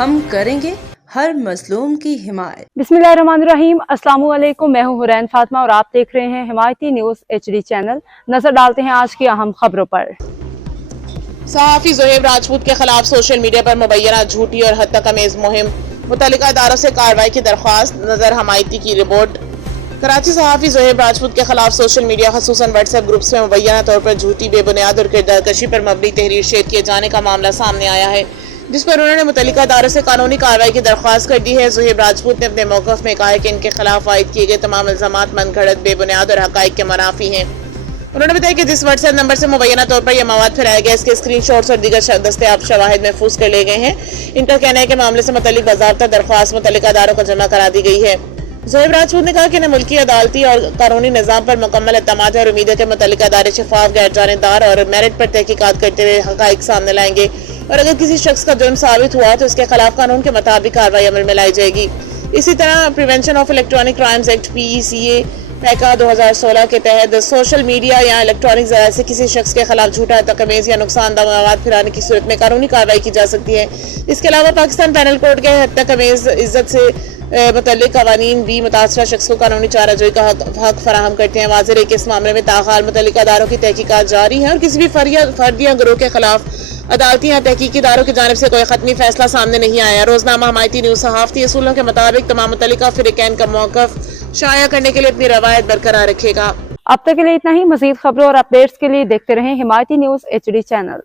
हम करेंगे हर मजलूम की हिमायत। बिस्मिल्लाहिर्रहमानिर्रहीम, अस्सलाम वालेकुम। मैं हूँ हुरैन फातिमा और आप देख रहे हैं हिमायती न्यूज़ HD चैनल। नजर डालते हैं आज की अहम खबरों पर। सहाफ़ी ज़ोहेब राजपूत के खिलाफ सोशल मीडिया पर मुबैना झूठी और हद तक अमेज मुहिम, मुतल्लिका इदारों से कार्रवाई की दरख्वास्त। नजर हमायती की रिपोर्ट। कराची सहाफ़ी ज़ोहेब राजपूत के खिलाफ सोशल मीडिया खसूसन व्हाट्सएप ग्रुप्स में मुबैना तौर पर झूठी, बेबुनियाद और किरदार कशी पर मबनी तहरीर शेयर किए जाने का मामला सामने आया है, जिस पर उन्होंने मुतल्लिका इदारों से कानूनी कार्रवाई की दरख्वास्त कर दी है। ज़ोहेब राजपूत ने अपने मौक़िफ़ में कहा है कि इनके खिलाफ आयद किए गए तमाम इल्ज़ामात मनगढ़ंत, बेबुनियाद और हक़ाइक़ के मुनाफ़ी हैं। उन्होंने बताया कि जिस व्हाट्सएप नंबर से मुबैना तौर पर यह मवाद फैलाया गया, इसके स्क्रीनशॉट्स और दीगर दस्तयाब शवाहिद महफूज कर लिए गए हैं। इनका कहना है कि मामले से मुतल्लिक बाज़ाब्ता दरख्वास्त मुतल्लिका इदारों को जमा करा दी गई है। ज़ोहेब राजपूत ने कहा कि इन्हें मुल्की अदालती और कानूनी निज़ाम पर मुकम्मल एतमाद है और उम्मीद है कि मुतल्लिका इदारे शफ़ाफ़, गैर जानिबदार और मेरिट पर तहकीकात करते हुए हक़ाइक़ सामने लाएंगे और अगर किसी शख्स का जुर्म साबित हुआ तो इसके खिलाफ कानून के मुताबिक कार्रवाई अमल में लाई जाएगी। इसी तरह prevention of electronic crimes act PECA Paika 2016 के तहत सोशल मीडिया या इलेक्ट्रॉनिक ज़राए से किसी शख्स के खिलाफ झूठा, तकमीज़ या नुकसानदा मवाद फैलाने की सूरत में कानूनी कार्रवाई की जा सकती है। इसके अलावा पाकिस्तान पैनल कोड के हद तकमीज़ इज्जत से मुतल्लिक कवानीन भी मुतासरा शख्स को कानूनी चाराजोई का हक फराहम करते हैं। वाज़ेह है कि इस मामले में ताहाल मुतल्लिका इदारों की तहकीकात जारी है और किसी भी फर्द या गिरोह के खिलाफ अदालती या तहकीकी इदारों की जानिब से कोई खत्मी फैसला सामने नहीं आया। रोजनामा हमायती न्यूज़ सहाफ़ती असूलों के मुताबिक तमाम मुतल्लिका फ़रीक़ैन का मौक़िफ़ शाया करने के लिए अपनी रवायत बरकरार रखेगा। अब तक के लिए इतना ही। मज़ीद खबरों और अपडेट्स के लिए देखते रहें हिमायती न्यूज़ HD चैनल।